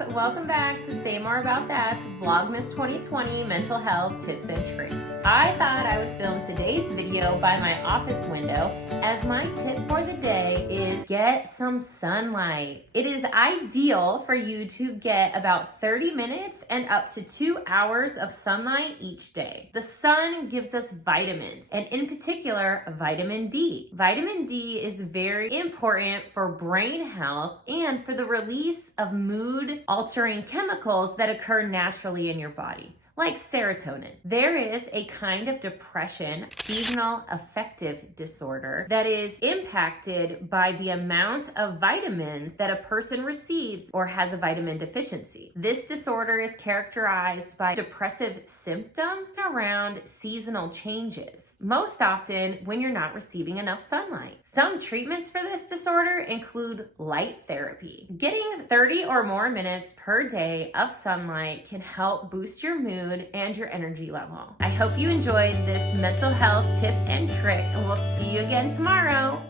welcome back to Say More About That's Vlogmas 2020 Mental Health Tips and Tricks. I thought I would film today's video by my office window as my tip for the day is get some sunlight. It is ideal for you to get about 30 minutes and up to 2 hours of sunlight each day. The sun gives us vitamins, and in particular, vitamin D. Vitamin D is very important for brain health and for the release of mood-altering chemicals that occur naturally in your body, like serotonin. There is a kind of depression, seasonal affective disorder, that is impacted by the amount of vitamins that a person receives or has a vitamin deficiency. This disorder is characterized by depressive symptoms around seasonal changes, most often when you're not receiving enough sunlight. Some treatments for this disorder include light therapy. Getting 30 or more minutes per day of sunlight can help boost your mood and your energy level. I hope you enjoyed this mental health tip and trick, and we'll see you again tomorrow.